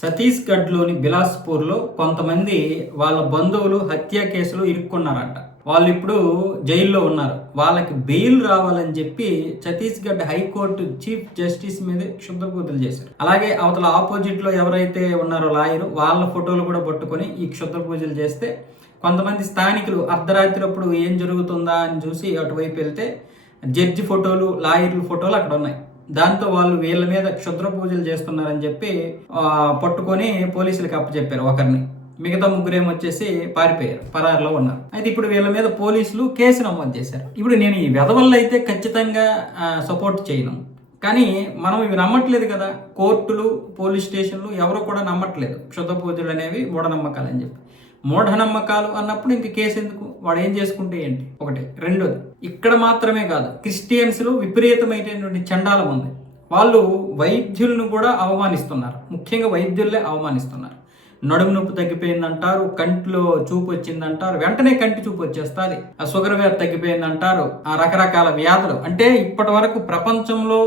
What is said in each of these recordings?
ఛత్తీస్గఢ్లోని బిలాస్పూర్లో కొంతమంది వాళ్ళ బంధువులు హత్య కేసులో ఇరుక్కున్నారంట. వాళ్ళు ఇప్పుడు జైల్లో ఉన్నారు. వాళ్ళకి బెయిల్ రావాలని చెప్పి ఛత్తీస్గఢ్ హైకోర్టు చీఫ్ జస్టిస్ మీద క్షుద్రపూజలు చేశారు. అలాగే అవతల ఆపోజిట్ లో ఎవరైతే ఉన్నారో లాయరు వాళ్ళ ఫోటోలు కూడా పట్టుకొని ఈ క్షుద్రపూజలు చేస్తే కొంతమంది స్థానికులు అర్ధరాత్రి అప్పుడు ఏం జరుగుతుందా అని చూసి అటువైపు వెళ్తే జడ్జి ఫోటోలు లాయర్ల ఫోటోలు అక్కడ ఉన్నాయి. దాంతో వాళ్ళు వీళ్ళ మీద క్షుద్ర పూజలు చేస్తున్నారని చెప్పి పట్టుకొని పోలీసులకు అప్పచెప్పారు ఒకరిని. మిగతా ముగ్గురేమో వచ్చేసి పారిపోయారు, పరారులో ఉన్నారు. అయితే ఇప్పుడు వీళ్ళ మీద పోలీసులు కేసు నమోదు చేశారు. ఇప్పుడు నేను ఈ వెధవల్లో అయితే ఖచ్చితంగా సపోర్ట్ చేయను, కానీ మనం ఇవి నమ్మట్లేదు కదా. కోర్టులు, పోలీస్ స్టేషన్లు ఎవరు కూడా నమ్మట్లేదు క్షుద్ర పూజలు అనేవి మూఢనమ్మకాలు అని చెప్పి. మూఢనమ్మకాలు అన్నప్పుడు ఇంక కేసు ఎందుకు? వాడు ఏం చేసుకుంటే ఏంటి? ఒకటి. రెండోది, ఇక్కడ మాత్రమే కాదు, క్రిస్టియన్స్లో విపరీతమైనటువంటి చండాలం ఉంది. వాళ్ళు వైద్యులను కూడా అవమానిస్తున్నారు. ముఖ్యంగా వైద్యులే అవమానిస్తున్నారు. నడుము నొప్పి తగ్గిపోయిందంటారు, కంటిలో చూపు వచ్చిందంటారు, వెంటనే కంటి చూపు వచ్చేస్తుంది. ఆ షుగర్ వ్యాధి తగ్గిపోయిందంటారు. ఆ రకరకాల వ్యాధులు, అంటే ఇప్పటి వరకు ప్రపంచంలో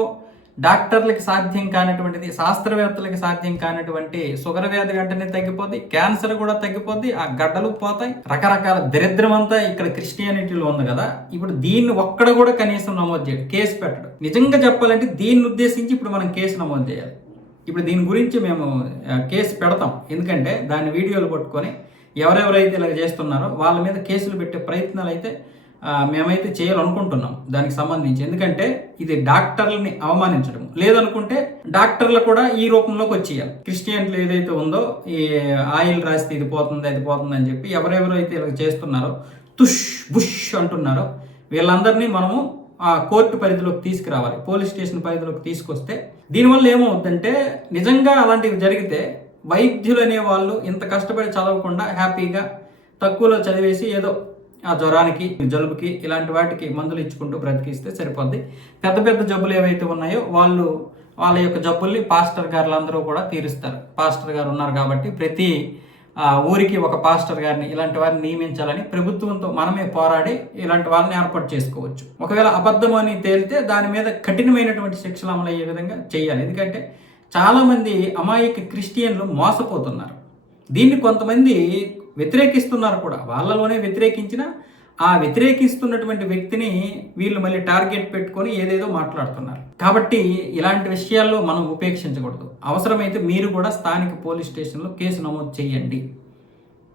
డాక్టర్లకి సాధ్యం కానటువంటిది, శాస్త్రవేత్తలకి సాధ్యం కానటువంటి షుగర్ వ్యాధి వెంటనే తగ్గిపోద్ది, క్యాన్సర్ కూడా తగ్గిపోద్ది, ఆ గడ్డలు పోతాయి. రకరకాల దరిద్రం అంతా ఇక్కడ క్రిస్టియానిటీలో ఉంది కదా. ఇప్పుడు దీన్ని ఒక్కడ కూడా కనీసం నమోదు చేయడు, కేసు పెట్టడు. నిజంగా చెప్పాలంటే దీన్ని ఉద్దేశించి ఇప్పుడు మనం కేసు నమోదు చేయాలి. ఇప్పుడు దీని గురించి మేము కేసు పెడతాం. ఎందుకంటే దాని వీడియోలు పట్టుకొని ఎవరెవరైతే ఇలా చేస్తున్నారో వాళ్ళ మీద కేసులు పెట్టే ప్రయత్నాలు అయితే మేమైతే చేయాలనుకుంటున్నాం దానికి సంబంధించి. ఎందుకంటే ఇది డాక్టర్లని అవమానించడం. లేదనుకుంటే డాక్టర్లు కూడా ఈ రూపంలోకి వచ్చేయాలి. క్రిస్టియన్లు ఏదైతే ఉందో ఈ ఆయిల్ రాస్తే ఇది పోతుంది అది పోతుంది అని చెప్పి ఎవరెవరైతే ఇలా చేస్తున్నారో, తుష్ బుష్ అంటున్నారో వీళ్ళందరినీ మనము ఆ కోర్టు పరిధిలోకి తీసుకురావాలి, పోలీస్ స్టేషన్ పరిధిలోకి తీసుకొస్తే దీనివల్ల ఏమవుతుందంటే నిజంగా అలాంటివి జరిగితే వైద్యులు అనేవాళ్ళు ఇంత కష్టపడి చదవకుండా హ్యాపీగా తక్కువలో చదివేసి ఏదో ఆ జ్వరానికి, జలుబుకి, ఇలాంటి వాటికి మందులు ఇచ్చుకుంటూ బ్రతికిస్తే సరిపోద్ది. పెద్ద పెద్ద జబ్బులు ఏవైతే ఉన్నాయో వాళ్ళ యొక్క జబ్బుల్ని పాస్టర్ గారులందరూ కూడా తీరుస్తారు. పాస్టర్ గారు ఉన్నారు కాబట్టి ప్రతి ఊరికి ఒక పాస్టర్ గారిని, ఇలాంటి వారిని నియమించాలని ప్రభుత్వంతో మనమే పోరాడి ఇలాంటి వాళ్ళని ఏర్పాటు చేసుకోవచ్చు. ఒకవేళ అబద్ధం అని తేలితే దాని మీద కఠినమైనటువంటి శిక్షలు అమలు అయ్యే విధంగా చేయాలి. ఎందుకంటే చాలామంది అమాయక క్రిస్టియన్లు మోసపోతున్నారు. దీన్ని కొంతమంది వ్యతిరేకిస్తున్నారు కూడా. వాళ్ళలోనే వ్యతిరేకించిన ఆ వ్యతిరేకిస్తున్నటువంటి వ్యక్తిని వీళ్ళు మళ్ళీ టార్గెట్ పెట్టుకొని ఏదేదో మాట్లాడుతున్నారు. కాబట్టి ఇలాంటి విషయాల్లో మనం ఉపేక్షించకూడదు. అవసరమైతే మీరు కూడా స్థానిక పోలీస్ స్టేషన్లో కేసు నమోదు చేయండి.